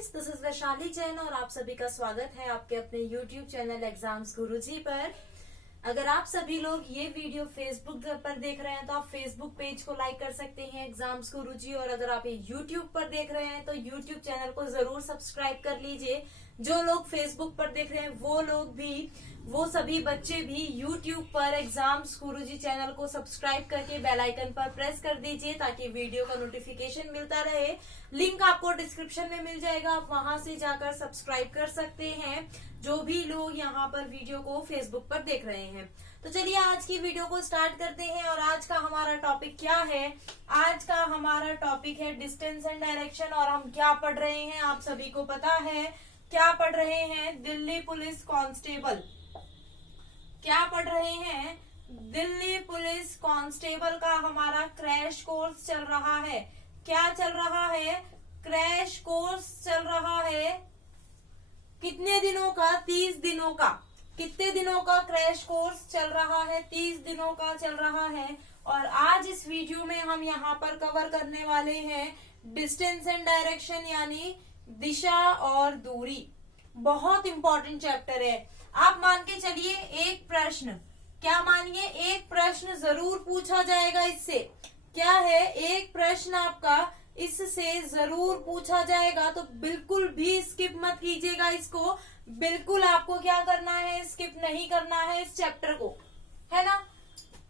Friends, this is Vaishali Jain और आप सभी का स्वागत है आपके अपने यूट्यूब चैनल एग्जाम्स गुरुजी पर। अगर आप सभी लोग ये वीडियो फेसबुक पर देख रहे हैं तो आप फेसबुक पेज को लाइक कर सकते हैं एग्जाम्स गुरुजी, और अगर आप ये यूट्यूब पर देख रहे हैं तो यूट्यूब चैनल को जरूर सब्सक्राइब कर लीजिए। जो लोग फेसबुक पर देख रहे हैं वो सभी बच्चे भी यूट्यूब पर एग्जाम्स गुरुजी चैनल को सब्सक्राइब करके बेल आइकन पर प्रेस कर दीजिए ताकि वीडियो का नोटिफिकेशन मिलता रहे। लिंक आपको डिस्क्रिप्शन में मिल जाएगा, आप वहां से जाकर सब्सक्राइब कर सकते हैं जो भी लोग यहाँ पर वीडियो को फेसबुक पर देख रहे हैं। तो चलिए आज की वीडियो को स्टार्ट करते हैं। और आज का हमारा टॉपिक क्या है? आज का हमारा टॉपिक है डिस्टेंस एंड डायरेक्शन। और हम क्या पढ़ रहे हैं आप सभी को पता है, क्या पढ़ रहे हैं? Delhi police constable. क्या पढ़ रहे हैं? दिल्ली पुलिस कांस्टेबल का हमारा क्रैश कोर्स चल रहा है। क्या चल रहा है? क्रैश कोर्स चल रहा है। कितने दिनों का? 30 दिनों का। कितने दिनों का क्रैश कोर्स चल रहा है? 30 दिनों का चल रहा है। और आज इस वीडियो में हम यहाँ पर कवर करने वाले हैं डिस्टेंस एंड डायरेक्शन, यानी दिशा और दूरी। बहुत इंपॉर्टेंट चैप्टर है। आप मान के चलिए एक प्रश्न, क्या मानिए, एक प्रश्न जरूर पूछा जाएगा इससे। क्या है? एक प्रश्न आपका इससे जरूर पूछा जाएगा, तो बिल्कुल भी स्किप मत कीजिएगा इसको। बिल्कुल आपको क्या करना है? स्किप नहीं करना है इस चैप्टर को, है ना।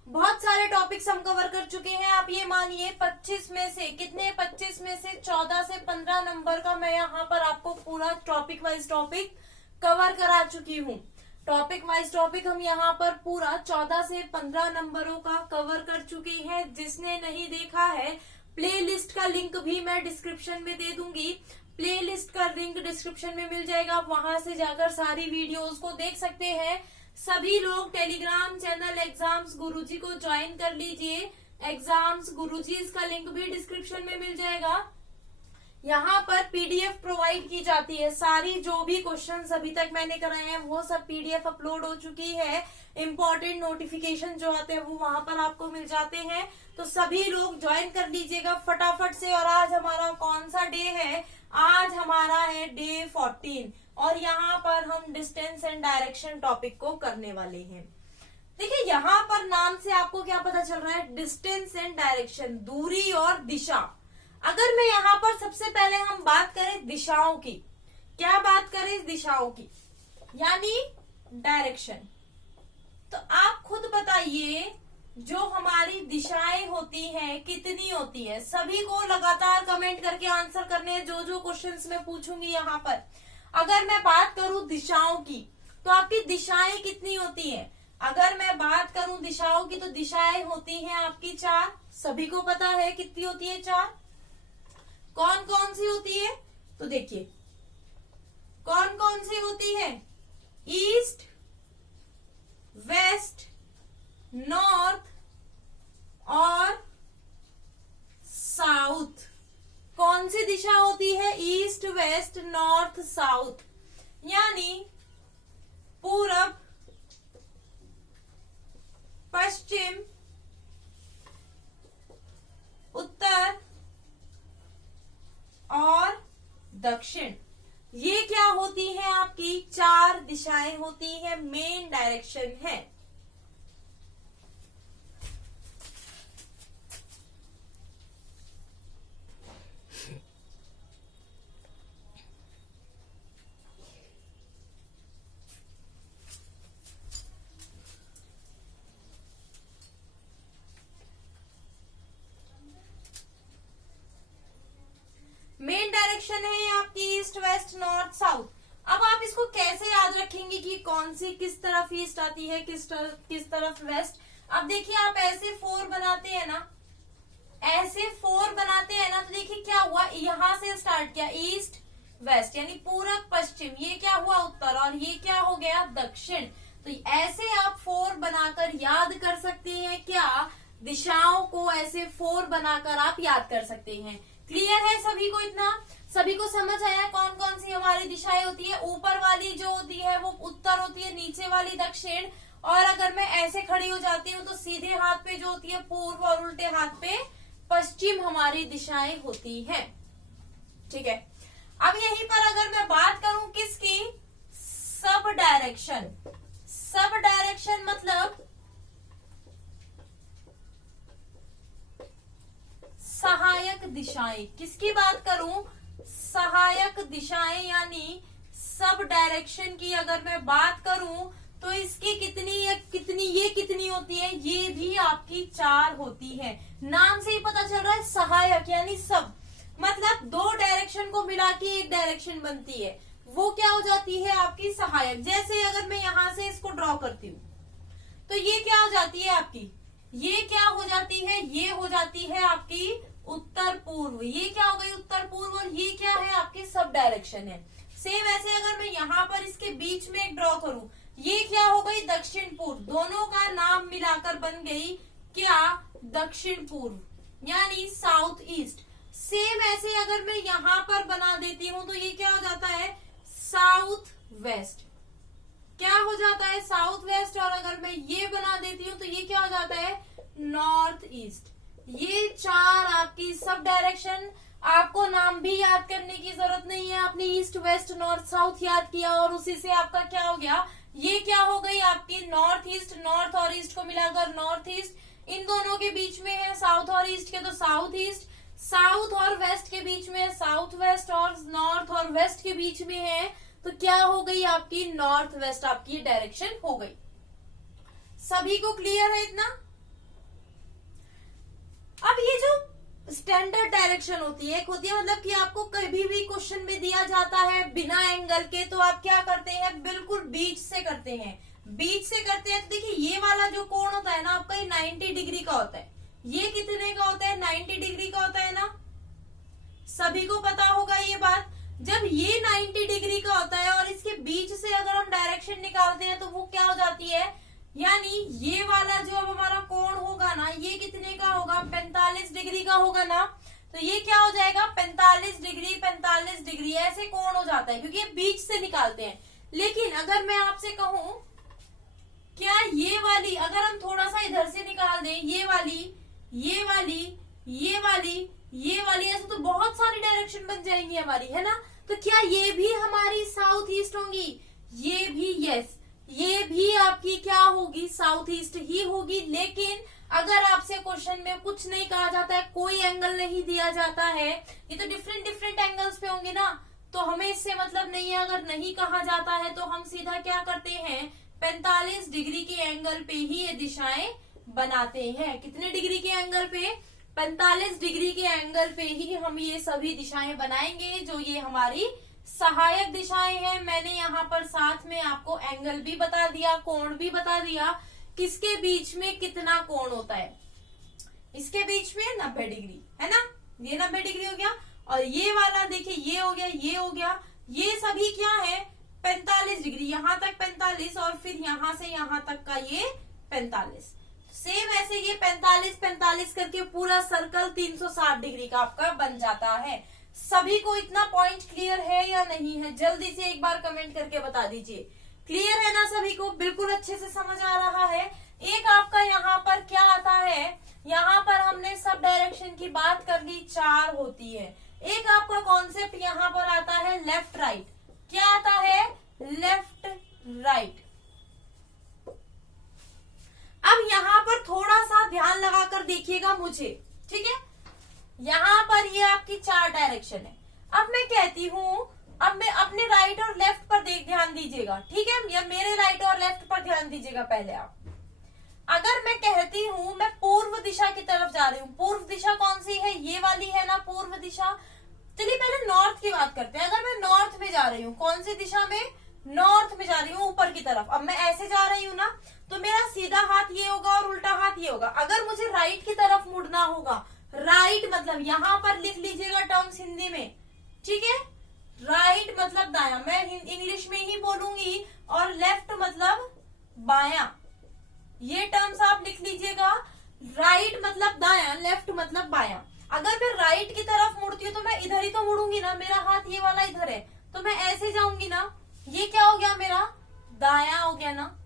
बहुत सारे टॉपिक्स हम कवर कर चुके हैं। आप ये मानिए 25 में से कितने? 25 में से 14 से 15 नंबर का मैं यहाँ पर आपको पूरा टॉपिक वाइज टॉपिक कवर करा चुकी हूँ। टॉपिक वाइज टॉपिक हम यहाँ पर पूरा 14 से 15 नंबरों का कवर कर चुके हैं। जिसने नहीं देखा है, प्लेलिस्ट का लिंक भी मैं डिस्क्रिप्शन में दे दूंगी। प्लेलिस्ट का लिंक डिस्क्रिप्शन में मिल जाएगा, आप वहां से जाकर सारी वीडियोस को देख सकते हैं। सभी लोग टेलीग्राम चैनल एग्जाम्स गुरुजी को ज्वाइन कर लीजिए। एग्जाम्स गुरुजी, इसका लिंक भी डिस्क्रिप्शन में मिल जाएगा। यहाँ पर पीडीएफ प्रोवाइड की जाती है। सारी जो भी क्वेश्चंस अभी तक मैंने कराए हैं वो सब पीडीएफ अपलोड हो चुकी है। इम्पोर्टेंट नोटिफिकेशन जो आते हैं वो वहां पर आपको मिल जाते हैं। तो सभी लोग ज्वाइन कर लीजिएगा फटाफट से। और आज हमारा कौन सा डे है? आज हमारा है डे 14 और यहाँ पर हम डिस्टेंस एंड डायरेक्शन टॉपिक को करने वाले हैं। देखिए यहाँ पर नाम से आपको क्या पता चल रहा है? डिस्टेंस एंड डायरेक्शन, दूरी और दिशा। अगर मैं यहाँ पर सबसे पहले हम बात करें दिशाओं की, क्या बात करें? दिशाओं की, यानी डायरेक्शन। तो आप खुद बताइए, जो हमारी दिशाएं होती हैं कितनी होती है? सभी को लगातार कमेंट करके आंसर करने हैं जो जो क्वेश्चंस मैं पूछूंगी यहाँ पर। अगर मैं बात करूं दिशाओं की तो आपकी दिशाएं कितनी होती हैं? अगर मैं बात करूं दिशाओं की तो दिशाएं होती हैं आपकी 4। सभी को पता है कितनी होती है? 4। कौन कौन सी होती है? तो देखिए कौन कौन सी होती है? ईस्ट, वेस्ट, नॉर्थ और साउथ। कौन सी दिशा होती है? ईस्ट, वेस्ट, नॉर्थ, साउथ, यानी पूरब, पश्चिम, उत्तर और दक्षिण। ये क्या होती है? आपकी 4 दिशाएं होती है, मेन डायरेक्शन है। मेन डायरेक्शन है आपकी ईस्ट, वेस्ट, नॉर्थ, साउथ। अब आप इसको कैसे याद रखेंगे कि कौन सी किस तरफ ईस्ट आती है, किस तरफ वेस्ट? अब देखिए आप ऐसे 4 बनाते हैं ना, ऐसे 4 बनाते हैं ना, तो देखिए क्या हुआ, यहाँ से स्टार्ट किया ईस्ट वेस्ट यानी पूरब पश्चिम, ये क्या हुआ उत्तर, और ये क्या हो गया दक्षिण। तो ऐसे आप 4 बनाकर याद कर सकते हैं। क्या दिशाओं को ऐसे 4 बनाकर आप याद कर सकते हैं। क्लियर है सभी को? इतना सभी को समझ आया कौन कौन सी हमारी दिशाएं होती है? ऊपर वाली जो होती है वो उत्तर होती है, नीचे वाली दक्षिण, और अगर मैं ऐसे खड़ी हो जाती हूँ तो सीधे हाथ पे जो होती है पूर्व और उल्टे हाथ पे पश्चिम हमारी दिशाएं होती हैं। ठीक है। अब यहीं पर अगर मैं बात करूं किसकी, सब डायरेक्शन, सब डायरेक्शन मतलब सहायक दिशाएं, किसकी बात करूं, सहायक दिशाएं यानी सब डायरेक्शन की अगर मैं बात करूं तो इसकी कितनी होती है, ये भी आपकी 4 होती है। नाम से ही पता चल रहा है सहायक यानी सब, मतलब 2 डायरेक्शन को मिला के एक डायरेक्शन बनती है, वो क्या हो जाती है आपकी सहायक। जैसे अगर मैं यहां से इसको ड्रॉ करती हूँ तो ये क्या हो जाती है आपकी, ये क्या हो जाती है, ये हो जाती है आपकी उत्तर पूर्व, ये क्या हो गई उत्तर पूर्व, और ये क्या है आपकी सब डायरेक्शन है। सेम ऐसे अगर मैं यहाँ पर इसके बीच में एक ड्रॉ करूं, ये क्या हो गई दक्षिण पूर्व, दोनों का नाम मिलाकर बन गई क्या, दक्षिण पूर्व यानी साउथ ईस्ट। सेम ऐसे अगर मैं यहाँ पर बना देती हूँ तो ये क्या हो जाता है साउथ वेस्ट, क्या हो जाता है साउथ वेस्ट, और अगर मैं ये बना देती हूँ तो ये क्या हो जाता है नॉर्थ ईस्ट। ये 4 आपकी सब डायरेक्शन, आपको नाम भी याद करने की जरूरत नहीं है, आपने ईस्ट वेस्ट नॉर्थ साउथ याद किया और उसी से आपका क्या हो गया, ये क्या हो गई आपकी नॉर्थ ईस्ट, नॉर्थ और ईस्ट को मिलाकर नॉर्थ ईस्ट, इन दोनों के बीच में है साउथ और ईस्ट के तो साउथ ईस्ट, साउथ और वेस्ट के बीच में साउथ वेस्ट, और नॉर्थ और वेस्ट के बीच में है तो क्या हो गई आपकी नॉर्थ वेस्ट, आपकी डायरेक्शन हो गई। सभी को क्लियर है इतना। अब ये जो स्टैंडर्ड डायरेक्शन होती है, एक होती है मतलब कि आपको कभी भी क्वेश्चन में दिया जाता है बिना एंगल के तो आप क्या करते हैं बिल्कुल बीच से करते हैं, बीच से करते हैं। तो देखिए ये वाला जो कोण होता है ना आपका, ये 90 डिग्री का होता है, ये कितने का होता है 90 डिग्री का होता है ना, सभी को पता होगा ये बात। जब ये 90 डिग्री का होता है और इसके बीच से अगर हम डायरेक्शन निकालते हैं तो वो क्या हो जाती है, यानी ये वाला जो अब हमारा कोण होगा ना, ये कितने का होगा 45 डिग्री का होगा ना, तो ये क्या हो जाएगा 45 डिग्री 45 डिग्री ऐसे कोण हो जाता है क्योंकि ये बीच से निकालते हैं। लेकिन अगर मैं आपसे कहूं क्या ये वाली अगर हम थोड़ा सा इधर से निकाल दें, ये वाली ये वाली ये वाली ये वाली, ऐसे तो बहुत सारी डायरेक्शन बन जाएंगी हमारी, है ना। तो क्या ये भी हमारी साउथ ईस्ट होंगी, ये भी यस, ये भी आपकी क्या होगी साउथ ईस्ट ही होगी। लेकिन अगर आपसे क्वेश्चन में कुछ नहीं कहा जाता है, कोई एंगल नहीं दिया जाता है, ये तो डिफरेंट डिफरेंट एंगल्स पे होंगे ना, तो हमें इससे मतलब नहीं है। अगर नहीं कहा जाता है तो हम सीधा क्या करते हैं 45 डिग्री के एंगल पे ही ये दिशाएं बनाते हैं। कितने डिग्री के एंगल पे 45 डिग्री के एंगल पे ही हम ये सभी दिशाएं बनाएंगे, जो ये हमारी सहायक दिशाएं हैं। मैंने यहाँ पर साथ में आपको एंगल भी बता दिया, कोण भी बता दिया, किसके बीच में कितना कोण होता है। इसके बीच में 90 डिग्री है ना, ये 90 डिग्री हो गया, और ये वाला देखिए ये हो गया, ये हो गया, ये सभी क्या है 45 डिग्री, यहाँ तक 45 और फिर यहाँ से यहाँ तक का ये 45। सेम ऐसे ये 45 45 करके पूरा सर्कल 360 डिग्री का आपका बन जाता है। सभी को इतना पॉइंट क्लियर है या नहीं है, जल्दी से एक बार कमेंट करके बता दीजिए। क्लियर है ना सभी को, बिल्कुल अच्छे से समझ आ रहा है। एक आपका यहाँ पर क्या आता है, यहाँ पर हमने सब डायरेक्शन की बात कर ली, 4 होती है। एक आपका कॉन्सेप्ट यहाँ पर आता है लेफ्ट राइट, क्या आता है लेफ्ट राइट। अब यहाँ पर थोड़ा सा ध्यान लगाकर देखिएगा मुझे, ठीक है। यहाँ पर ये आपकी 4 डायरेक्शन है। अब मैं कहती हूँ, अब मैं अपने राइट और लेफ्ट पर ध्यान दीजिएगा, ठीक है, या मेरे राइट और लेफ्ट पर ध्यान दीजिएगा पहले आप। अगर मैं कहती हूँ मैं पूर्व दिशा की तरफ जा रही हूँ, पूर्व दिशा कौन सी है, ये वाली है ना पूर्व दिशा। चलिए पहले नॉर्थ की बात करते हैं। अगर मैं नॉर्थ में जा रही हूँ, कौन सी दिशा में, नॉर्थ में जा रही हूँ, ऊपर की तरफ। अब मैं ऐसे जा रही हूँ ना, तो मेरा सीधा हाथ ये होगा और उल्टा हाथ ये होगा। अगर मुझे राइट की तरफ मुड़ना होगा, राइट मतलब यहाँ पर लिख लीजिएगा टर्म्स हिंदी में, ठीक है। राइट मतलब दाया, मैं इंग्लिश में ही बोलूंगी, और लेफ्ट मतलब बाया, ये टर्म्स आप लिख लीजिएगा। राइट मतलब दाया, लेफ्ट मतलब बाया। अगर मैं राइट की तरफ मुड़ती हूँ तो मैं इधर ही तो मुड़ूंगी ना, मेरा हाथ ये वाला इधर है, तो मैं ऐसे जाऊंगी ना, ये क्या हो गया मेरा दाया हो गया ना,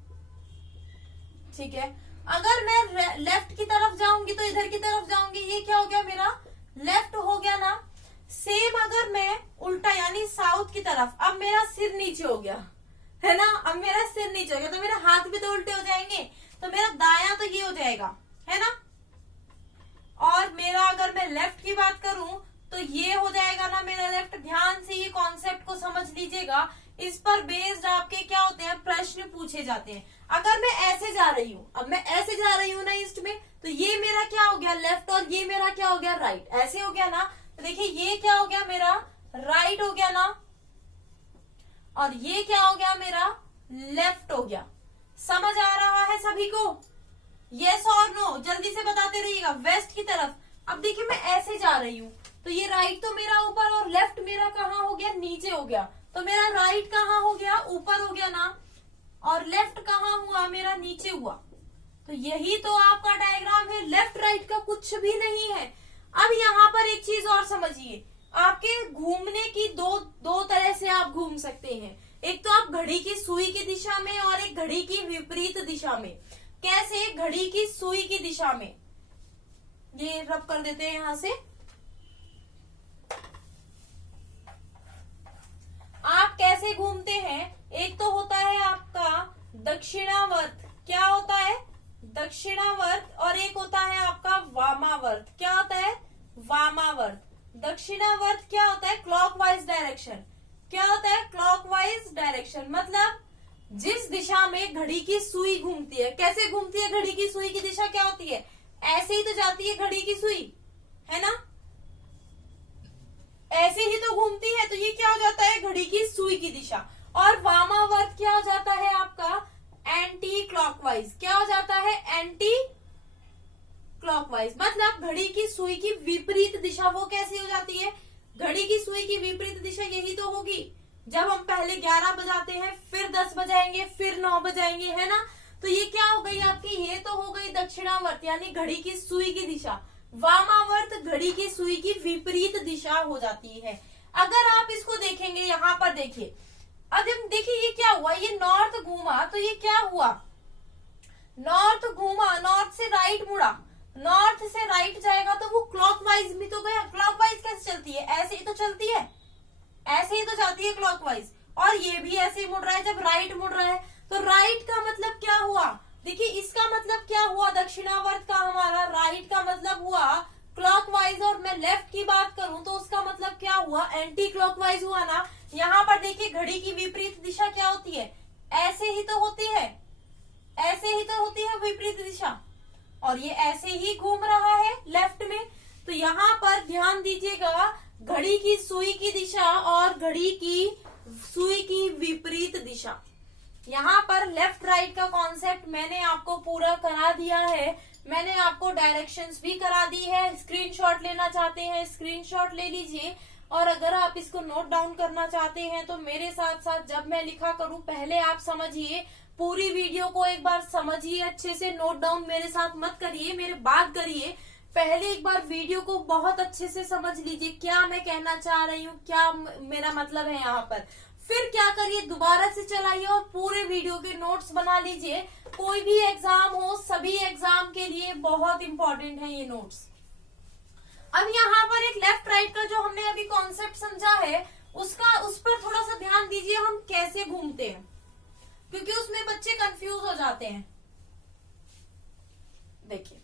ठीक है। अगर मैं लेफ्ट की तरफ जाऊंगी तो इधर की तरफ जाऊंगी, ये क्या हो गया मेरा लेफ्ट हो गया ना। सेम अगर मैं उल्टा यानी तरफ, अब मेरा सिर नीचे हो गया है ना, अब मेरा सिर नीचे हो गया तो मेरे हाथ भी तो उल्टे हो जाएंगे, तो मेरा दायां तो ये हो जाएगा है ना। और मेरा अगर मैं लेफ्ट की बात करूं तो ये हो जाएगा ना मेरा लेफ्ट। ध्यान से ये कॉन्सेप्ट को समझ लीजिएगा, इस पर बेस्ड आपके क्या होते हैं, प्रश्न पूछे जाते हैं। अगर मैं ऐसे जा रही हूँ, अब मैं ऐसे जा रही हूँ ना ईस्ट में, तो ये मेरा क्या हो गया लेफ्ट और ये मेरा क्या हो गया राइट, ऐसे हो गया ना। तो देखिए ये क्या हो गया मेरा राइट हो गया ना, और ये क्या हो गया मेरा लेफ्ट हो गया। समझ आ रहा है सभी को? यस और नो जल्दी से बताते रहिएगा। वेस्ट की तरफ, अब देखिए मैं ऐसे जा रही हूँ, तो ये राइट तो मेरा ऊपर और लेफ्ट मेरा कहाँ हो गया, नीचे हो गया। तो मेरा राइट कहाँ हो गया, ऊपर हो गया ना, और लेफ्ट कहाँ हुआ मेरा, नीचे हुआ। तो यही तो आपका डायग्राम है, लेफ्ट राइट का कुछ भी नहीं है। अब यहाँ पर एक चीज और समझिए, आपके घूमने की दो तरह से आप घूम सकते हैं। एक तो आप घड़ी की सुई की दिशा में और एक घड़ी की विपरीत दिशा में। कैसे? घड़ी की सुई की दिशा में, ये रब कर देते हैं यहां से। आप कैसे घूमते हैं, एक तो होता है आपका दक्षिणावर्त, क्या होता है दक्षिणावर्त, और एक होता है आपका वामावर्त। क्या होता है वामावर्त। दक्षिणावर्त क्या होता है क्लॉकवाइज डायरेक्शन। क्या होता है क्लॉकवाइज डायरेक्शन, मतलब जिस दिशा में घड़ी की सुई घूमती है। कैसे घूमती है घड़ी की सुई की दिशा, क्या होती है, ऐसे ही तो जाती है घड़ी की सुई है ना, ऐसे ही तो घूमती है। तो ये क्या हो जाता है घड़ी की सुई की दिशा। और वामावर्त क्या हो जाता है आपका एंटी क्लॉकवाइज। क्या हो जाता है एंटी क्लॉकवाइज, मतलब घड़ी की सुई की विपरीत दिशा। वो कैसी हो जाती है, घड़ी की सुई की विपरीत दिशा यही तो होगी जब हम पहले 11 बजाते हैं, फिर 10 बजाएंगे, फिर 9 बजाएंगे, है ना। तो ये क्या हो गई आपकी, ये तो हो गई दक्षिणावर्त यानी घड़ी की सुई की दिशा। वामावर्त घड़ी की सुई की विपरीत दिशा हो जाती है। अगर आप इसको देखेंगे, यहाँ पर देखिए, अब देखिए ये क्या हुआ, ये नॉर्थ घूमा तो ये क्या हुआ, नॉर्थ घूमा, नॉर्थ से राइट मुड़ा, नॉर्थ से राइट जाएगा तो वो क्लॉकवाइज भी तो गया। क्लॉकवाइज कैसे चलती है, ऐसे ही तो चलती है, ऐसे ही तो जाती है क्लॉकवाइज। और ये भी ऐसे ही मुड़ रहा है जब राइट मुड़ रहा है। तो राइट का मतलब क्या हुआ, देखिए इसका मतलब क्या हुआ, दक्षिणावर्त का हमारा राइट का मतलब हुआ क्लॉकवाइज, और मैं लेफ्ट की बात करूं तो उसका मतलब क्या हुआ एंटी क्लॉकवाइज हुआ ना। यहाँ पर देखिए घड़ी की विपरीत दिशा क्या होती है, ऐसे ही तो होती है, ऐसे ही तो होती है विपरीत दिशा, और ये ऐसे ही घूम रहा है लेफ्ट में। तो यहाँ पर ध्यान दीजिएगा, घड़ी की सुई की दिशा और घड़ी की सुई की विपरीत दिशा। यहाँ पर लेफ्ट राइट का कॉन्सेप्ट मैंने आपको पूरा करा दिया है, मैंने आपको डायरेक्शंस भी करा दी है। स्क्रीनशॉट लेना चाहते हैं स्क्रीनशॉट ले लीजिए, और अगर आप इसको नोट डाउन करना चाहते हैं तो मेरे साथ साथ जब मैं लिखा करूं पहले आप समझिए, पूरी वीडियो को एक बार समझिए अच्छे से, नोट डाउन मेरे साथ मत करिए, मेरे बात करिए, पहले एक बार वीडियो को बहुत अच्छे से समझ लीजिए क्या मैं कहना चाह रही हूँ, क्या मेरा मतलब है यहाँ पर। फिर क्या करिए, दोबारा से चलाइए और पूरे वीडियो के नोट्स बना लीजिए। कोई भी एग्जाम हो, सभी एग्जाम के लिए बहुत इंपॉर्टेंट है ये नोट्स। अब यहाँ पर एक लेफ्ट राइट का जो हमने अभी कॉन्सेप्ट समझा है, उस पर थोड़ा सा ध्यान दीजिए, हम कैसे घूमते हैं, क्योंकि उसमें बच्चे कंफ्यूज हो जाते हैं। देखिए,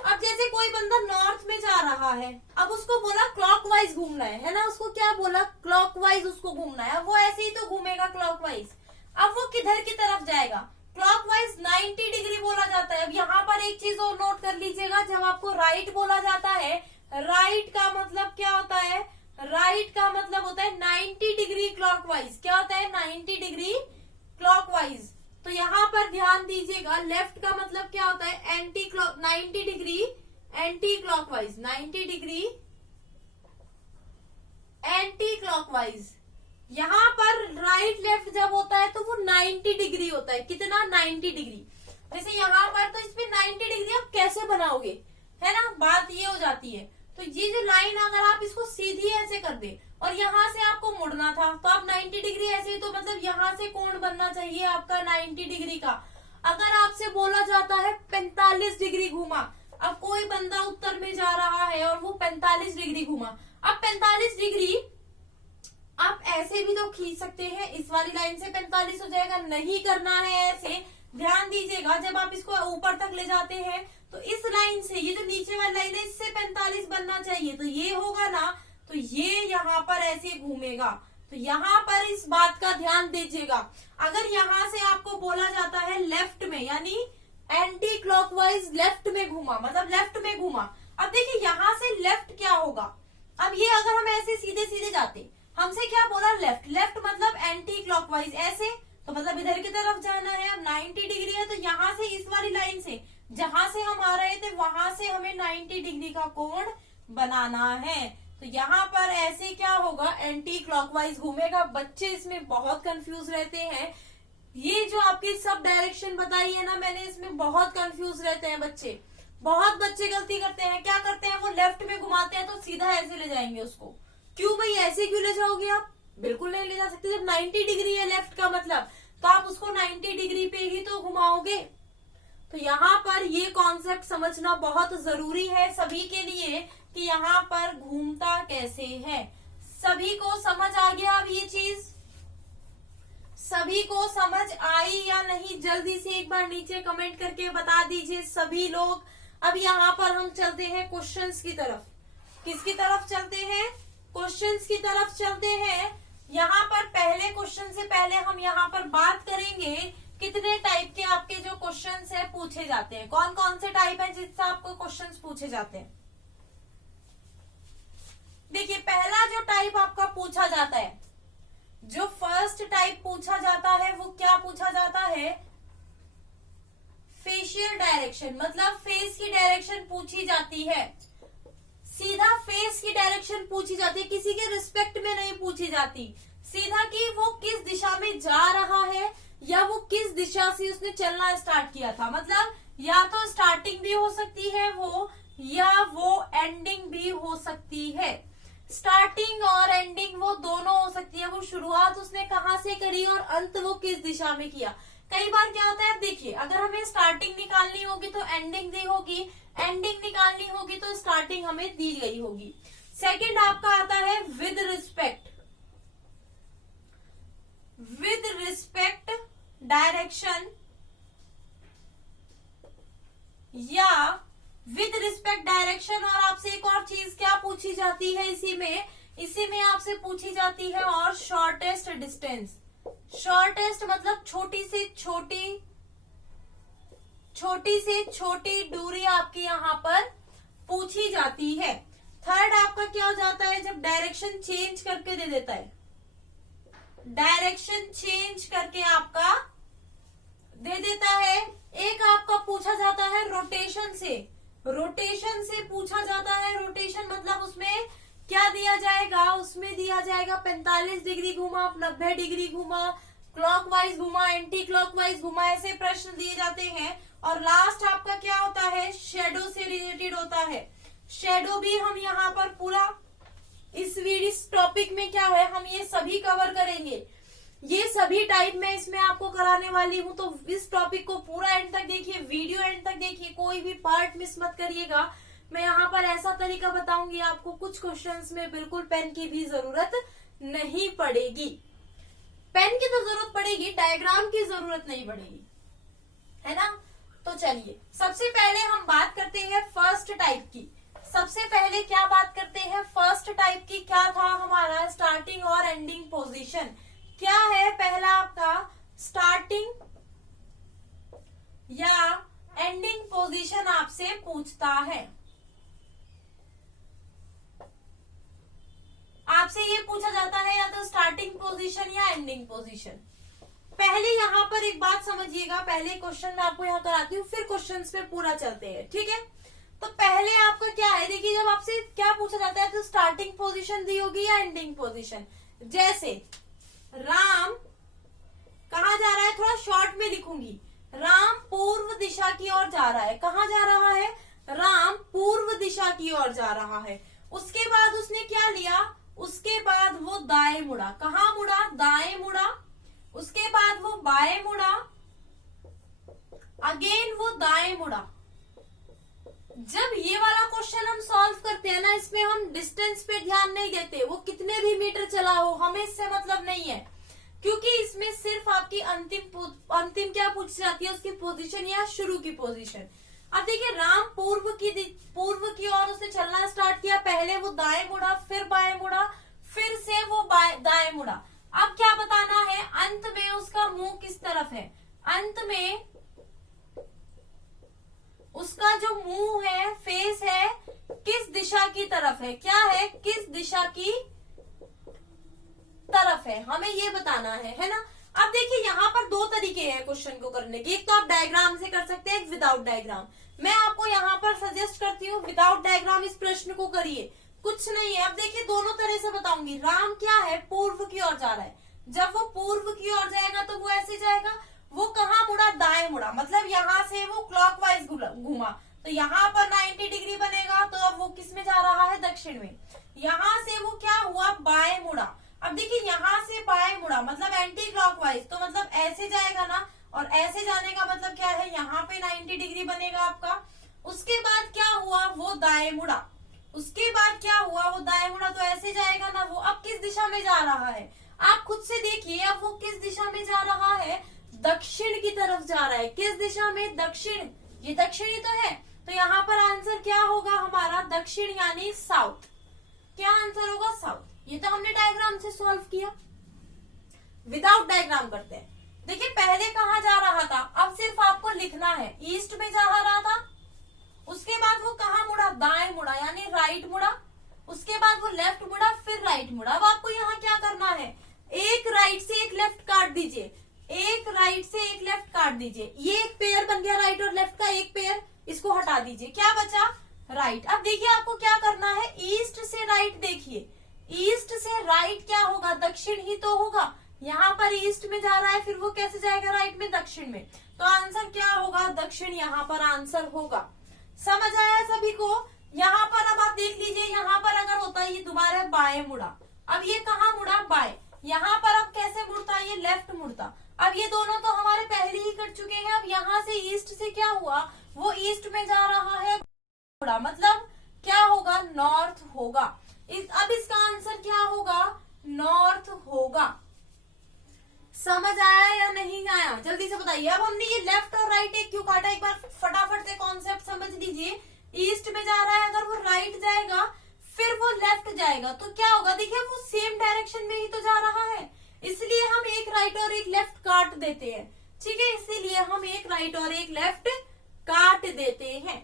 अब जैसे कोई बंदा नॉर्थ में जा रहा है, अब उसको बोला क्लॉकवाइज घूमना है ना, उसको क्या बोला क्लॉकवाइज उसको घूमना है। अब वो ऐसे ही तो घूमेगा क्लॉकवाइज। अब वो किधर की तरफ जाएगा, क्लॉकवाइज 90 डिग्री बोला जाता है। अब यहाँ पर एक चीज और नोट कर लीजिएगा, जब आपको राइट बोला जाता है, राइट का मतलब क्या होता है, राइट का मतलब होता है 90 डिग्री क्लॉकवाइज। क्या होता है 90 डिग्री क्लॉकवाइज। तो यहाँ पर ध्यान दीजिएगा, लेफ्ट का मतलब क्या होता है anti clock 90 degree anti clockwise, 90 degree anti clockwise. यहाँ पर राइट लेफ्ट जब होता है तो वो 90 डिग्री होता है। कितना 90 डिग्री। जैसे यहाँ पर तो इसमें 90 डिग्री आप कैसे बनाओगे, है ना, बात ये हो जाती है। तो ये जो लाइन अगर आप इसको सीधी ऐसे कर दे और यहाँ से आपको मुड़ना था तो आप 90 डिग्री ऐसे, तो मतलब यहाँ से कोण बनना चाहिए आपका 90 डिग्री का। अगर आपसे बोला जाता है 45 डिग्री घूमा, अब कोई बंदा उत्तर में जा रहा है और वो 45 डिग्री घूमा, अब 45 डिग्री आप तो खींच सकते हैं, इस वाली लाइन से 45 हो जाएगा। नहीं करना है ऐसे, ध्यान दीजिएगा जब आप इसको ऊपर तक ले जाते हैं तो इस लाइन से, ये जो नीचे वाली लाइन है, इससे 45 बनना चाहिए। तो ये होगा ना, तो ये यहाँ पर ऐसे घूमेगा। तो यहाँ पर इस बात का ध्यान दीजिएगा। अगर यहाँ से आपको बोला जाता है लेफ्ट में, यानी एंटी क्लॉकवाइज लेफ्ट में घूमा, मतलब लेफ्ट में घूमा। अब देखिए यहाँ से लेफ्ट क्या होगा। अब ये अगर हम ऐसे सीधे सीधे जाते, हमसे क्या बोला, लेफ्ट। लेफ्ट मतलब एंटी क्लॉकवाइज, ऐसे तो मतलब इधर की तरफ जाना है। अब 90 डिग्री है, तो यहाँ से इस वाली लाइन से, जहां से हम आ रहे थे वहां से हमें 90 डिग्री का कोण बनाना है। तो यहाँ पर ऐसे क्या होगा, एंटी क्लॉकवाइज घूमेगा। बच्चे इसमें बहुत कंफ्यूज रहते हैं। ये जो आपकी सब डायरेक्शन बताई है ना मैंने, इसमें बहुत कंफ्यूज रहते हैं बच्चे। बहुत बच्चे गलती करते हैं, क्या करते हैं, वो लेफ्ट में घुमाते हैं तो सीधा ऐसे ले जाएंगे उसको। क्यों भाई, ऐसे क्यों ले जाओगे आप, बिल्कुल नहीं ले जा सकते। जब 90 डिग्री है लेफ्ट का मतलब, तो आप उसको 90 डिग्री पे ही तो घुमाओगे। तो यहाँ पर ये कॉन्सेप्ट समझना बहुत जरूरी है सभी के लिए कि यहाँ पर घूमता कैसे है। सभी को समझ आ गया अब ये चीज? सभी को समझ आई या नहीं, जल्दी से एक बार नीचे कमेंट करके बता दीजिए सभी लोग। अब यहाँ पर हम चलते हैं क्वेश्चंस की तरफ। किसकी तरफ चलते हैं, क्वेश्चंस की तरफ चलते हैं। यहाँ पर पहले क्वेश्चन से पहले हम यहाँ पर बात करेंगे कितने टाइप के आपके जो क्वेश्चंस है पूछे जाते हैं, कौन कौन से टाइप है जिससे आपको क्वेश्चंस पूछे जाते हैं। देखिए पहला जो टाइप आपका पूछा जाता है, जो फर्स्ट टाइप पूछा जाता है वो क्या पूछा जाता है, फेशियल डायरेक्शन, मतलब फेस की डायरेक्शन पूछी जाती है। सीधा फेस की डायरेक्शन पूछी जाती है, किसी के रिस्पेक्ट में नहीं पूछी जाती। सीधा कि वो किस दिशा में जा रहा है या वो किस दिशा से उसने चलना स्टार्ट किया था। मतलब या तो स्टार्टिंग भी हो सकती है वो, या वो एंडिंग भी हो सकती है। स्टार्टिंग और एंडिंग वो दोनों हो सकती है। वो शुरुआत उसने कहाँ से करी और अंत वो किस दिशा में किया। कई बार क्या होता है, देखिए अगर हमें स्टार्टिंग निकालनी होगी तो एंडिंग दी होगी, एंडिंग निकालनी होगी तो स्टार्टिंग हमें दी गई होगी। सेकंड आपका आता है with respect, with respect direction, या विद रिस्पेक्ट डायरेक्शन। और आपसे एक और चीज क्या पूछी जाती है इसी में आपसे पूछी जाती है और शॉर्टेस्ट डिस्टेंस। शॉर्टेस्ट मतलब छोटी से छोटी दूरी आपकी यहाँ पर पूछी जाती है। थर्ड आपका क्या हो जाता है, जब डायरेक्शन चेंज करके दे देता है, डायरेक्शन चेंज करके आपका दे देता है। एक आपका पूछा जाता है रोटेशन से, रोटेशन से पूछा जाता है। रोटेशन मतलब उसमें क्या दिया जाएगा, उसमें दिया जाएगा 45 डिग्री घुमा, 90 डिग्री घुमा, क्लॉकवाइज घुमा, एंटी क्लॉकवाइज घुमा, ऐसे प्रश्न दिए जाते हैं। और लास्ट आपका क्या होता है, शेडो से रिलेटेड होता है। शेडो भी हम यहाँ पर पूरा इस टॉपिक में क्या है, हम ये सभी कवर करेंगे। ये सभी टाइप में इसमें आपको कराने वाली हूँ। तो इस टॉपिक को पूरा एंड तक देखिए, वीडियो एंड तक देखिए, कोई भी पार्ट मिस मत करिएगा। मैं यहाँ पर ऐसा तरीका बताऊंगी आपको, कुछ क्वेश्चंस में बिल्कुल पेन की भी जरूरत नहीं पड़ेगी। पेन की तो जरूरत पड़ेगी, डायग्राम की जरूरत नहीं पड़ेगी, है ना। तो चलिए सबसे पहले हम बात करते हैं फर्स्ट टाइप की। सबसे पहले क्या बात करते हैं फर्स्ट टाइप की, क्या था हमारा, स्टार्टिंग और एंडिंग पोजीशन। क्या है पहला आपका, स्टार्टिंग या एंडिंग पोजीशन आपसे पूछता है। आपसे ये पूछा जाता है या तो स्टार्टिंग पोजीशन या एंडिंग पोजीशन। पहले यहाँ पर एक बात समझिएगा, पहले क्वेश्चन मैं आपको यहाँ कराती हूँ, फिर क्वेश्चंस पे पूरा चलते हैं, ठीक है। तो पहले आपका क्या है, देखिए जब आपसे क्या पूछा जाता है तो स्टार्टिंग पोजीशन दी होगी या एंडिंग पोजीशन। जैसे राम कहाँ जा रहा है, थोड़ा शॉर्ट में लिखूंगी, राम पूर्व दिशा की ओर जा रहा है। कहाँ जा रहा है, राम पूर्व दिशा की ओर जा रहा है। उसके बाद उसने क्या लिया, उसके बाद वो दाएं मुड़ा। कहाँ मुड़ा, दाएं मुड़ा। उसके बाद वो बाएं मुड़ा, अगेन वो दाएं मुड़ा। जब ये वाला क्वेश्चन हम सॉल्व करते हैं ना, इसमें हम डिस्टेंस पे ध्यान नहीं देते, वो कितने भी मीटर चला हो हमें इससे मतलब नहीं है, क्योंकि इसमें सिर्फ आपकी अंतिम क्या पूछी जाती है, उसकी पोजीशन या शुरू की पोजीशन। अब देखिए राम पूर्व की ओर उसने चलना स्टार्ट किया, पहले वो दाएं मुड़ा, फिर बाएं मुड़ा, फिर से वो दाएं मुड़ा। अब क्या बताना है, अंत में उसका मुंह किस तरफ है, अंत में उसका जो मुंह है, फेस है, किस दिशा की तरफ है, क्या है, किस दिशा की तरफ है, हमें ये बताना है ना। अब देखिए यहाँ पर दो तरीके हैं क्वेश्चन को करने के, एक तो आप डायग्राम से कर सकते हैं, एक विदाउट डायग्राम। मैं आपको यहाँ पर सजेस्ट करती हूँ विदाउट डायग्राम इस प्रश्न को करिए, कुछ नहीं है। अब देखिए दोनों तरह से बताऊंगी। राम क्या है, पूर्व की ओर जा रहा है, जब वो पूर्व की ओर जाएगा तो वो ऐसे जाएगा, वो कहाँ मुड़ा, दाएं मुड़ा, मतलब यहाँ से वो क्लॉकवाइज घूमा, तो यहाँ पर 90 डिग्री बनेगा, तो अब वो किस में जा रहा है, दक्षिण में। यहाँ से वो क्या हुआ, बाएं मुड़ा। अब देखिए यहाँ से बाएं मुड़ा मतलब एंटी क्लॉकवाइज, तो मतलब ऐसे जाएगा ना, और ऐसे जाने का मतलब क्या है, यहाँ पे 90 डिग्री बनेगा आपका। उसके बाद क्या हुआ, वो दाएं मुड़ा, उसके बाद क्या हुआ, वो दाएं मुड़ा, तो ऐसे जाएगा ना वो। अब किस दिशा में जा रहा है, आप खुद से देखिए, अब वो किस दिशा में जा रहा है, दक्षिण की तरफ जा रहा है। किस दिशा में, दक्षिण, ये दक्षिण ही तो है, तो यहाँ पर आंसर क्या होगा हमारा, दक्षिण यानी साउथ। क्या आंसर होगा, साउथ। ये तो हमने डायग्राम से सॉल्व किया। विदाउट डायग्राम करते हैं। देखिए पहले कहाँ जा रहा था, अब सिर्फ आपको लिखना है, ईस्ट में जा रहा था, उसके बाद वो कहाँ मुड़ा, दाएं मुड़ा यानी राइट मुड़ा, उसके बाद वो लेफ्ट मुड़ा, फिर राइट मुड़ा। अब आपको यहाँ क्या करना है, एक राइट से एक लेफ्ट काट दीजिए, एक राइट से एक लेफ्ट काट दीजिए, ये एक पेयर बन गया राइट और लेफ्ट का, एक पेयर, इसको हटा दीजिए, क्या बचा, राइट। अब देखिए आपको क्या करना है, ईस्ट से राइट देखिए, ईस्ट से राइट क्या होगा, दक्षिण ही तो होगा। यहाँ पर ईस्ट में जा रहा है, फिर वो कैसे जाएगा, राइट में, दक्षिण में, तो आंसर क्या होगा, दक्षिण यहाँ पर आंसर होगा। समझ आया सभी को। यहाँ पर अब आप देख लीजिए, यहाँ पर अगर होता है ये दोबारा बाएं मुड़ा, अब ये कहाँ मुड़ा, बाएं, यहाँ पर अब कैसे मुड़ता, ये लेफ्ट मुड़ता। अब ये दोनों तो हमारे पहले ही कर चुके हैं। अब यहाँ से ईस्ट से क्या हुआ, वो ईस्ट में जा रहा है, मुड़ा, मतलब क्या होगा, नॉर्थ होगा। अब इसका आंसर क्या होगा, नॉर्थ होगा। समझ आया या नहीं आया, जल्दी से बताइए। अब हमने ये लेफ्ट और राइट एक क्यों काटा, एक बार फटाफट से कॉन्सेप्ट समझ लीजिए। ईस्ट में जा रहा है, अगर वो राइट जाएगा फिर वो लेफ्ट जाएगा तो क्या होगा, देखिए वो सेम डायरेक्शन में ही तो जा रहा है, इसलिए हम एक राइट और एक लेफ्ट काट देते हैं। ठीक है, इसीलिए हम एक राइट और एक लेफ्ट काट देते हैं।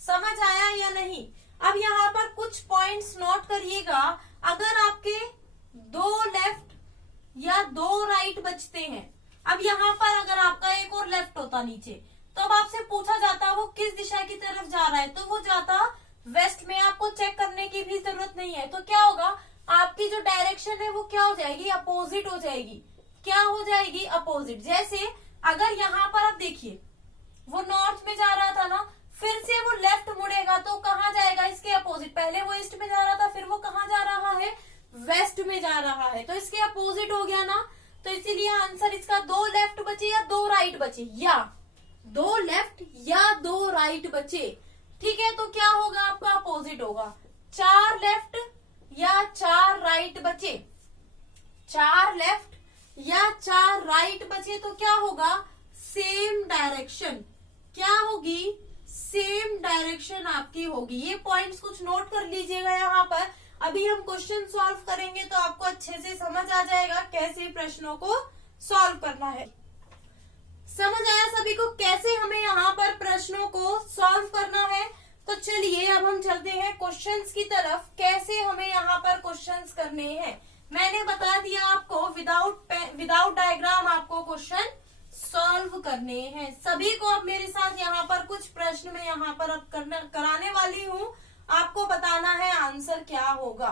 समझ आया या नहीं। अब यहाँ पर कुछ पॉइंट्स नोट करिएगा। अगर आपके दो लेफ्ट या दो राइट बचते हैं, अब यहाँ पर अगर आपका एक और लेफ्ट होता नीचे, तो अब आपसे पूछा जाता वो किस दिशा की तरफ जा रहा है, तो वो जाता वेस्ट में। आपको चेक करने की भी जरूरत नहीं है। तो क्या होगा, आपकी जो डायरेक्शन है वो क्या हो जाएगी, अपोजिट हो जाएगी। क्या हो जाएगी, अपोजिट। जैसे अगर यहाँ पर आप देखिए वो नॉर्थ में जा रहा था ना, फिर से वो लेफ्ट मुड़ेगा तो कहाँ जाएगा, इसके अपोजिट। पहले वो ईस्ट में जा रहा था, फिर वो कहाँ जा रहा है, वेस्ट में जा रहा है, तो इसके अपोजिट हो गया ना। तो इसीलिए आंसर इसका दो लेफ्ट बचे या दो राइट बचे, या दो लेफ्ट या दो राइट बचे। ठीक है, तो क्या होगा आपका, अपोजिट होगा। चार लेफ्ट या चार राइट बचे, चार लेफ्ट या चार राइट बचे तो क्या होगा, सेम डायरेक्शन। क्या होगी, सेम डायरेक्शन आपकी होगी। ये पॉइंट्स कुछ नोट कर लीजिएगा यहाँ पर। अभी हम क्वेश्चन सॉल्व करेंगे तो आपको अच्छे से समझ आ जाएगा कैसे प्रश्नों को सॉल्व करना है। समझ आया सभी को कैसे हमें यहाँ पर प्रश्नों को सॉल्व करना है। तो चलिए अब हम चलते हैं क्वेश्चंस की तरफ, कैसे हमें यहाँ पर क्वेश्चंस करने हैं। मैंने बता दिया आपको, विदाउट डायग्राम आपको क्वेश्चन सॉल्व करने हैं। सभी को अब मेरे साथ यहाँ पर कुछ प्रश्न में यहाँ पर अब कराने वाली हूँ, आपको बताना है आंसर क्या होगा।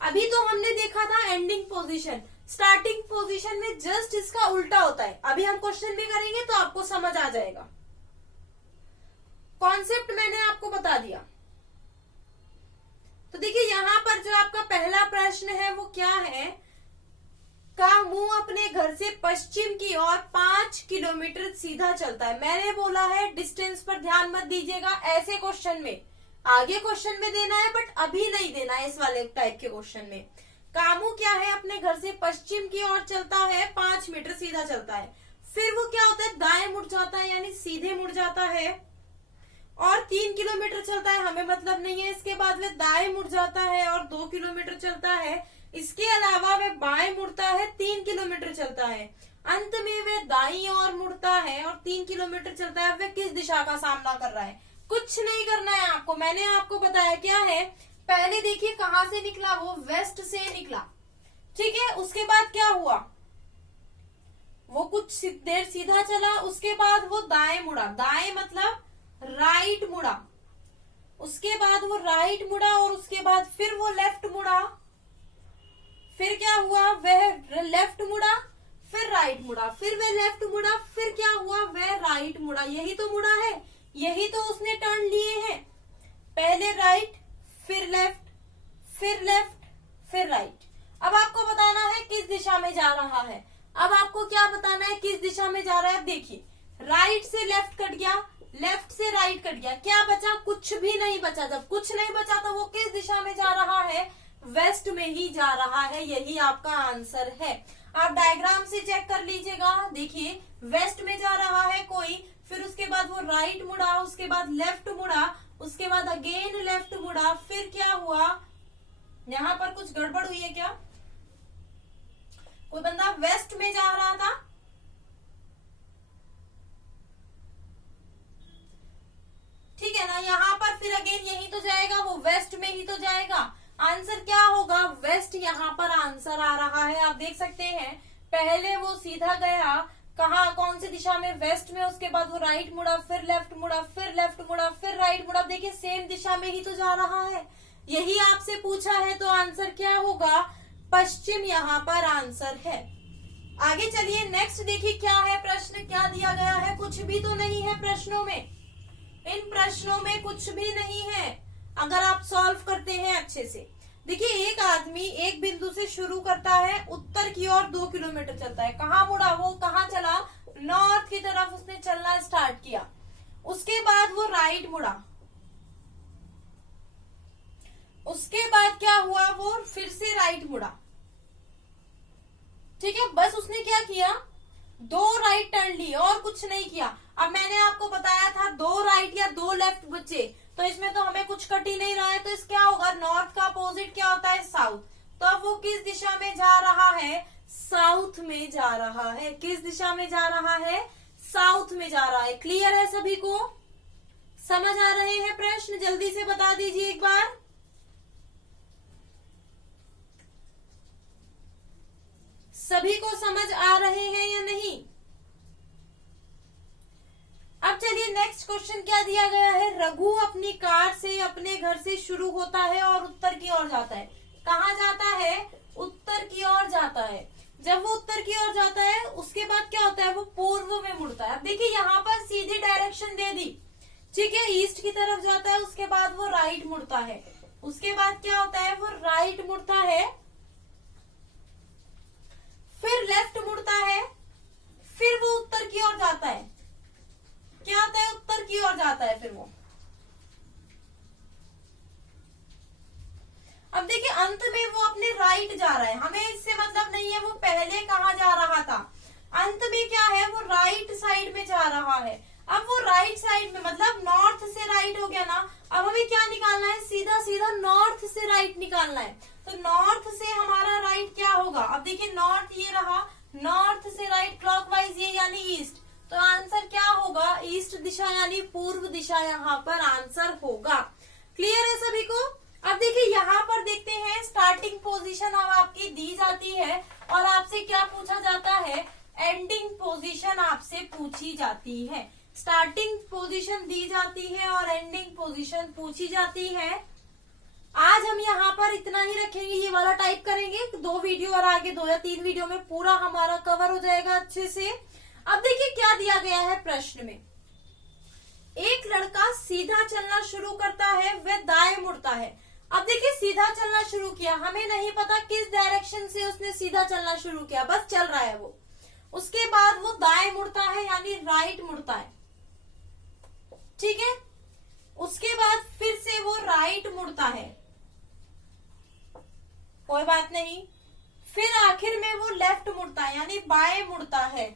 अभी तो हमने देखा था एंडिंग पोजीशन, स्टार्टिंग पोजीशन में जस्ट इसका उल्टा होता है। अभी हम क्वेश्चन भी करेंगे तो आपको समझ आ जाएगा। कॉन्सेप्ट मैंने आपको बता दिया। तो देखिए यहाँ पर जो आपका पहला प्रश्न है वो क्या है, का मुंह अपने घर से पश्चिम की ओर 5 किलोमीटर सीधा चलता है। मैंने बोला है डिस्टेंस पर ध्यान मत दीजिएगा ऐसे क्वेश्चन में, आगे क्वेश्चन में देना है बट अभी नहीं देना है। इस वाले टाइप के क्वेश्चन में कामू क्या है, अपने घर से पश्चिम की ओर चलता है, 5 मीटर सीधा चलता है। फिर वो क्या होता है, दाएं मुड़ जाता है यानी सीधे मुड़ जाता है और 3 किलोमीटर चलता है, हमें मतलब नहीं है। इसके बाद वह दाएं मुड़ जाता है और 2 किलोमीटर चलता है। इसके अलावा वह बाएं मुड़ता है, 3 किलोमीटर चलता है। अंत में वह दाईं ओर मुड़ता है और 3 किलोमीटर चलता है। वह किस दिशा का सामना कर रहा है? कुछ नहीं करना है आपको, मैंने आपको बताया क्या है। पहले देखिए कहां से निकला, वो वेस्ट से निकला, ठीक है। उसके बाद क्या हुआ, वो कुछ देर सीधा चला, उसके बाद वो दाएं मुड़ा, दाएं मतलब राइट मुड़ा। उसके बाद वो राइट मुड़ा और उसके बाद फिर वो लेफ्ट मुड़ा। फिर क्या हुआ, वह लेफ्ट मुड़ा, फिर राइट मुड़ा, फिर वह लेफ्ट मुड़ा, फिर क्या हुआ, वह राइट मुड़ा। यही तो मुड़ा है, यही तो उसने टर्न लिए हैं। पहले राइट, फिर लेफ्ट, फिर लेफ्ट, फिर राइट। अब आपको बताना है किस दिशा में जा रहा है। अब आपको क्या बताना है, किस दिशा में जा रहा है। देखिए राइट से लेफ्ट कट गया, लेफ्ट से राइट कट गया, क्या बचा, कुछ भी नहीं बचा। जब कुछ नहीं बचा तो वो किस दिशा में जा रहा है, वेस्ट में ही जा रहा है। यही आपका आंसर है। आप डायग्राम से चेक कर लीजिएगा, देखिए वेस्ट में जा रहा है कोई, फिर उसके बाद वो राइट मुड़ा, उसके बाद लेफ्ट मुड़ा, उसके बाद अगेन लेफ्ट मुड़ा, फिर क्या हुआ, यहाँ पर कुछ गड़बड़ हुई है क्या, कोई बंदा वेस्ट में जा रहा था, ठीक है ना, यहाँ पर फिर अगेन यही तो जाएगा, वो वेस्ट में ही तो जाएगा। आंसर क्या होगा, वेस्ट यहाँ पर आंसर आ रहा है। आप देख सकते हैं पहले वो सीधा गया, कहा कौन सी दिशा में, वेस्ट में, उसके बाद वो राइट मुड़ा, फिर लेफ्ट मुड़ा, फिर लेफ्ट मुड़ा, फिर राइट मुड़ा। देखिए सेम दिशा में ही तो जा रहा है। यही आपसे पूछा है तो आंसर क्या होगा, पश्चिम यहाँ पर आंसर है। आगे चलिए नेक्स्ट देखिए क्या है प्रश्न, क्या दिया गया है। कुछ भी तो नहीं है प्रश्नों में, इन प्रश्नों में कुछ भी नहीं है अगर आप सॉल्व करते हैं अच्छे से। देखिए एक आदमी एक बिंदु से शुरू करता है, उत्तर की ओर 2 किलोमीटर चलता है। कहाँ मुड़ा वो, कहाँ चला, नॉर्थ की तरफ उसने चलना स्टार्ट किया। उसके बाद वो राइट मुड़ा, उसके बाद क्या हुआ, वो फिर से राइट मुड़ा, ठीक है। बस उसने क्या किया, 2 राइट टर्न लिए और कुछ नहीं किया। अब मैंने आपको बताया था 2 राइट या 2 लेफ्ट बचे, तो इसमें तो हमें कुछ कट ही नहीं रहा है। तो इस क्या होगा, नॉर्थ का अपोजिट क्या होता है, साउथ। तो अब वो किस दिशा में जा रहा है, साउथ में जा रहा है। किस दिशा में जा रहा है, साउथ में जा रहा है। क्लियर है सभी को, समझ आ रहे हैं प्रश्न, जल्दी से बता दीजिए एक बार। सभी को समझ आ रहे हैं या नहीं। अब चलिए नेक्स्ट क्वेश्चन क्या दिया गया है। रघु अपनी कार से अपने घर से शुरू होता है और उत्तर की ओर जाता है। कहाँ जाता है, उत्तर की ओर जाता है। जब वो उत्तर की ओर जाता है उसके बाद क्या होता है, वो पूर्व में मुड़ता है। अब देखिए यहाँ पर सीधी डायरेक्शन दे दी, ठीक है, ईस्ट की तरफ जाता है। उसके बाद वो राइट मुड़ता है, उसके बाद क्या होता है, वो राइट मुड़ता है, फिर लेफ्ट मुड़ता है, फिर वो उत्तर की ओर जाता है। क्या होता है, उत्तर की ओर जाता है। फिर वो अब देखिए अंत में वो अपने राइट जा रहा है, हमें इससे मतलब नहीं है वो पहले कहाँ जा रहा था। अंत में क्या है, वो राइट साइड में जा रहा है। अब वो राइट साइड में मतलब नॉर्थ से राइट हो गया ना। अब हमें क्या निकालना है, सीधा सीधा नॉर्थ से राइट निकालना है। तो नॉर्थ से हमारा राइट क्या होगा, अब देखिए नॉर्थ ये रहा, नॉर्थ से राइट क्लॉकवाइज ये यानी ईस्ट। तो आंसर क्या होगा, ईस्ट दिशा यानी पूर्व दिशा यहाँ पर आंसर होगा। क्लियर है सभी को। अब देखिए यहाँ पर देखते हैं स्टार्टिंग पोजीशन अब आपकी दी जाती है और आपसे क्या पूछा जाता है, एंडिंग पोजीशन आपसे पूछी जाती है। स्टार्टिंग पोजीशन दी जाती है और एंडिंग पोजीशन पूछी जाती है। आज हम यहाँ पर इतना ही रखेंगे, ये वाला टाइप करेंगे 2 वीडियो और आगे 2 या 3 वीडियो में पूरा हमारा कवर हो जाएगा अच्छे से। अब देखिए क्या दिया गया है प्रश्न में। एक लड़का सीधा चलना शुरू करता है, वह दाएं मुड़ता है। अब देखिए सीधा चलना शुरू किया, हमें नहीं पता किस डायरेक्शन से उसने सीधा चलना शुरू किया, बस चल रहा है वो। उसके बाद वो दाएं मुड़ता है यानी राइट मुड़ता है, ठीक है। उसके बाद फिर से वो राइट मुड़ता है, कोई बात नहीं। फिर आखिर में वो लेफ्ट मुड़ता है यानी बाएं मुड़ता है।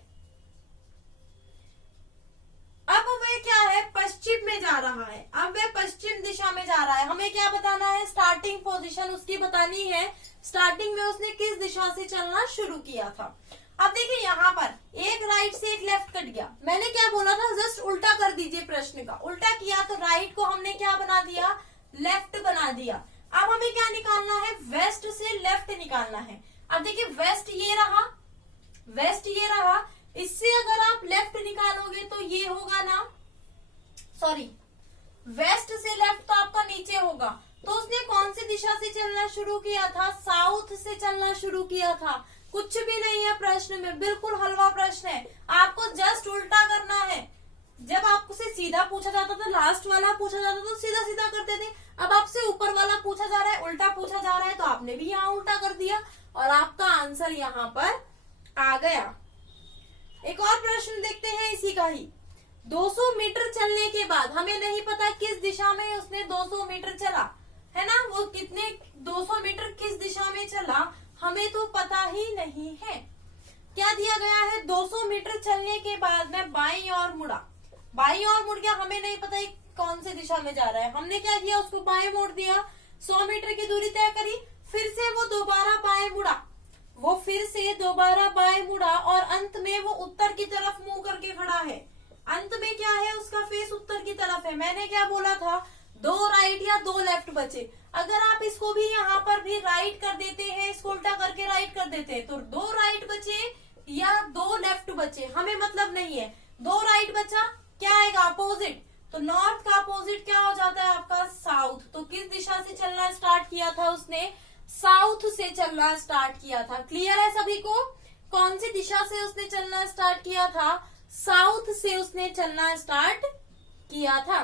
अब वह क्या है, पश्चिम में जा रहा है, अब वह पश्चिम दिशा में जा रहा है। हमें क्या बताना है, स्टार्टिंग पोजीशन उसकी बतानी है, स्टार्टिंग में उसने किस दिशा से चलना शुरू किया था। अब देखिए यहाँ पर एक राइट से एक लेफ्ट कट गया, मैंने क्या बोला था, जस्ट उल्टा कर दीजिए प्रश्न का। उल्टा किया तो राइट को हमने क्या बना दिया, लेफ्ट बना दिया। अब हमें क्या निकालना है, वेस्ट से लेफ्ट निकालना है। अब देखिए वेस्ट ये रहा, वेस्ट ये रहा, इससे अगर आप लेफ्ट निकालोगे तो ये होगा ना, सॉरी वेस्ट से लेफ्ट तो आपका नीचे होगा। तो उसने कौन सी दिशा से चलना शुरू किया था, साउथ से चलना शुरू किया था। कुछ भी नहीं है प्रश्न में, बिल्कुल हलवा प्रश्न है, आपको जस्ट उल्टा करना है। जब आपसे सीधा पूछा जाता था, लास्ट वाला पूछा जाता था तो सीधा सीधा करते थे, अब आपसे ऊपर वाला पूछा जा रहा है, उल्टा पूछा जा रहा है, तो आपने भी यहाँ उल्टा कर दिया और आपका आंसर यहाँ पर आ गया। एक और प्रश्न देखते हैं इसी का ही। 200 मीटर चलने के बाद, हमें नहीं पता किस दिशा में उसने 200 मीटर चला, है ना, वो कितने 200 मीटर किस दिशा में चला हमें तो पता ही नहीं है। क्या दिया गया है, 200 मीटर चलने के बाद मैं बाईं ओर मुड़ा, बाईं ओर मुड़ गया, हमें नहीं पता कौन सी दिशा में जा रहा है। हमने क्या किया, उसको बाएं मोड़ दिया, 100 मीटर की दूरी तय करी, फिर से वो दोबारा बाएं मुड़ा, वो फिर से दोबारा बाएं मुड़ा और अंत में वो उत्तर की तरफ मुंह करके खड़ा है। अंत में क्या है, उसका फेस उत्तर की तरफ है। मैंने क्या बोला था, 2 राइट या 2 लेफ्ट बचे। अगर आप इसको भी यहाँ पर भी राइट कर देते हैं, इसको उल्टा करके राइट कर देते हैं, तो 2 राइट बचे या 2 लेफ्ट बचे हमें मतलब नहीं है। 2 राइट बचा, क्या आएगा, अपोजिट। तो नॉर्थ का अपोजिट क्या हो जाता है आपका, साउथ। तो किस दिशा से चलना स्टार्ट किया था उसने, साउथ से चलना स्टार्ट किया था। क्लियर है सभी को, कौन सी दिशा से उसने चलना स्टार्ट किया था, साउथ से उसने चलना स्टार्ट किया था।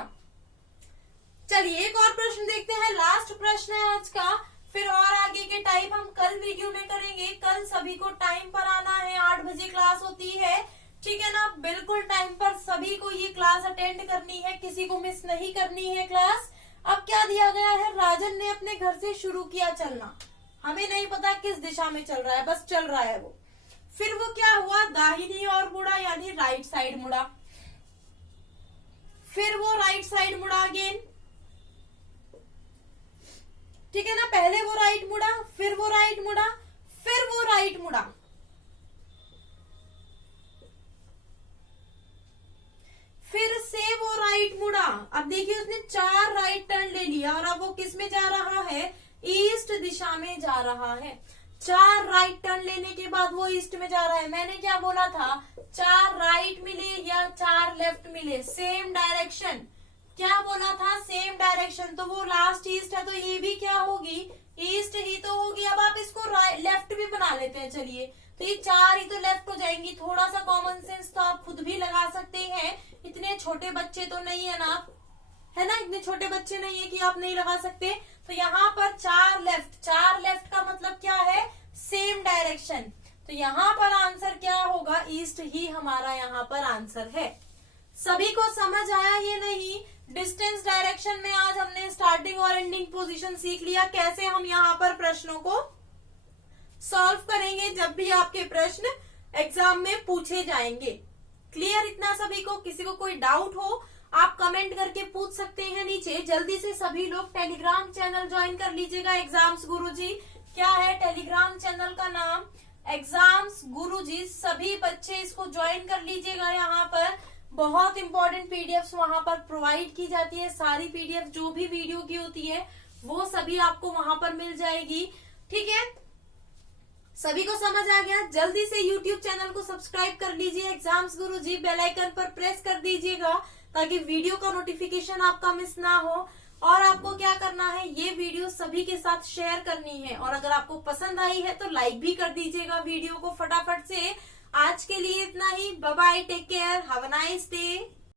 चलिए एक और प्रश्न देखते हैं, लास्ट प्रश्न है आज का, फिर और आगे के टाइप हम कल वीडियो में करेंगे। कल सभी को टाइम पर आना है, 8 बजे क्लास होती है, ठीक है ना, बिल्कुल टाइम पर सभी को ये क्लास अटेंड करनी है, किसी को मिस नहीं करनी है क्लास। अब क्या दिया गया है, राजन ने अपने घर से शुरू किया चलना, हमें नहीं पता किस दिशा में चल रहा है, बस चल रहा है वो। फिर वो क्या हुआ, दाहिनी ओर मुड़ा यानी राइट साइड मुड़ा, फिर वो राइट साइड मुड़ा अगेन, ठीक है ना, पहले वो राइट मुड़ा, फिर वो राइट मुड़ा, फिर वो राइट मुड़ा, फिर से वो राइट मुड़ा। अब देखिए उसने 4 राइट टर्न ले लिया और अब वो किस में जा रहा है, ईस्ट दिशा में जा रहा है। 4 राइट टर्न लेने के बाद वो ईस्ट में जा रहा है। मैंने क्या बोला था, 4 राइट मिले या 4 लेफ्ट मिले, सेम डायरेक्शन, क्या बोला था, सेम डायरेक्शन। तो वो लास्ट ईस्ट है तो ये भी क्या होगी, ईस्ट ही तो होगी। अब आप इसको लेफ्ट भी बना लेते हैं, चलिए, तो ये 4 ही तो लेफ्ट हो जाएंगी। थोड़ा सा कॉमन सेंस तो आप खुद भी लगा सकते हैं, इतने छोटे बच्चे तो नहीं है ना आप, है ना, इतने छोटे बच्चे नहीं है कि आप नहीं लगा सकते। तो यहाँ पर 4 लेफ्ट, 4 लेफ्ट का मतलब क्या है, सेम डायरेक्शन। तो यहाँ पर आंसर क्या होगा, ईस्ट ही हमारा यहाँ पर आंसर है। सभी को समझ आया ये नहीं, डिस्टेंस डायरेक्शन में आज हमने स्टार्टिंग और एंडिंग पोजीशन सीख लिया, कैसे हम यहाँ पर प्रश्नों को सॉल्व करेंगे जब भी आपके प्रश्न एग्जाम में पूछे जाएंगे। क्लियर इतना सभी को, किसी को कोई डाउट हो आप कमेंट करके पूछ सकते हैं नीचे। जल्दी से सभी लोग टेलीग्राम चैनल ज्वाइन कर लीजिएगा, एग्जाम्स गुरुजी। क्या है टेलीग्राम चैनल का नाम, एग्जाम्स गुरुजी। सभी बच्चे इसको ज्वाइन कर लीजिएगा। यहाँ पर बहुत इंपॉर्टेंट पीडीएफ्स वहां पर प्रोवाइड की जाती है, सारी पीडीएफ जो भी वीडियो की होती है वो सभी आपको वहां पर मिल जाएगी, ठीक है। सभी को समझ आ गया, जल्दी से यूट्यूब चैनल को सब्सक्राइब कर लीजिए एग्जाम्स गुरुजी, बेल आइकन पर प्रेस कर दीजिएगा ताकि वीडियो का नोटिफिकेशन आपका मिस ना हो। और आपको क्या करना है, ये वीडियो सभी के साथ शेयर करनी है और अगर आपको पसंद आई है तो लाइक भी कर दीजिएगा वीडियो को फटाफट से। आज के लिए इतना ही, bye bye, take care, have a nice day.